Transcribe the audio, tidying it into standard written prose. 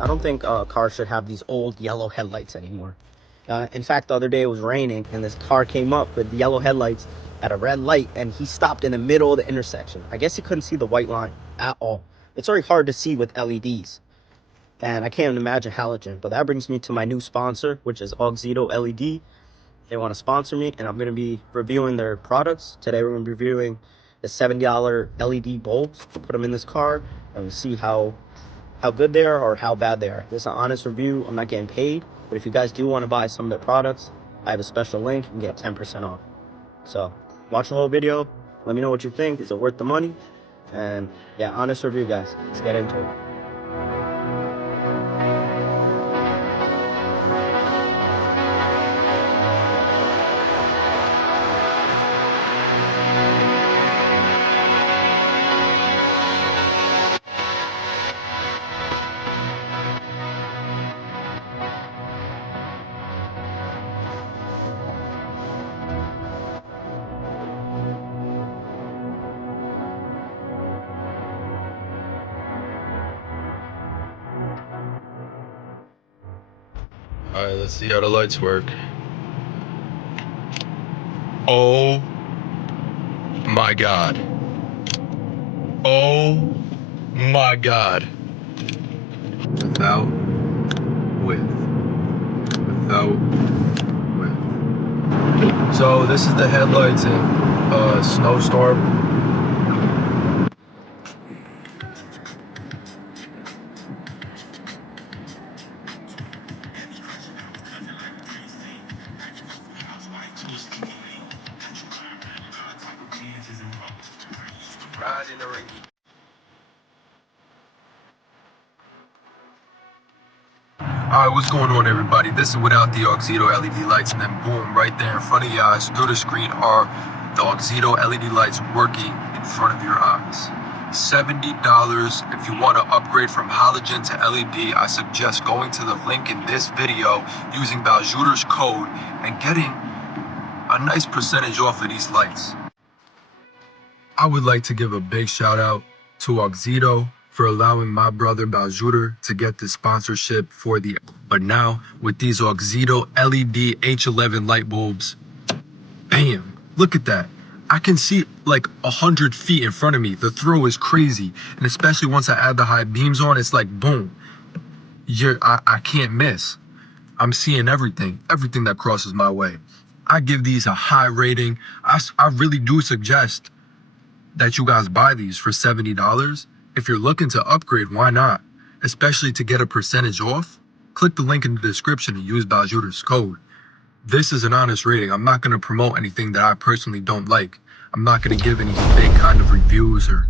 I don't think cars should have these old yellow headlights anymore. In fact, the other day it was raining and this car came up with yellow headlights at a red light, and he stopped in the middle of the intersection. I guess he couldn't see the white line at all. It's very hard to see with LEDs, and I can't imagine halogen. But that brings me to my new sponsor, which is AUXITO LED. They want to sponsor me, and I'm going to be reviewing their products. Today we're going to be reviewing the $70 LED bulbs. Put them in this car and we'll see how good they are or how bad they are. This is an honest review. I'm not getting paid, but if you guys do want to buy some of their products, I have a special link. You can get 10% off. So watch the whole video. Let me know what you think. Is it worth the money? And yeah, honest review, guys. Let's get into it. All right, let's see how the lights work. Oh my God. Oh my God. Without width. Without width. So this is the headlights in a snowstorm. Alright, what's going on, everybody? This is without the Auxito LED lights, and then boom, right there in front of your eyes through the screen are the Auxito LED lights working in front of your eyes. $70. If you want to upgrade from halogen to LED, I suggest going to the link in this video using Auxito's code and getting a nice percentage off of these lights. I would like to give a big shout out to Auxito for allowing my brother Baljuder to get the sponsorship for the. But now with these Auxito LED H11 light bulbs, bam, look at that. I can see like 100 feet in front of me. The throw is crazy. And especially once I add the high beams on, it's like boom. I can't miss. I'm seeing everything that crosses my way. I give these a high rating. I really do suggest that you guys buy these for $70. If you're looking to upgrade, why not? Especially to get a percentage off, click the link in the description and use Baljuder's code. This is an honest rating. I'm not going to promote anything that I personally don't like. I'm not going to give any fake kind of reviews or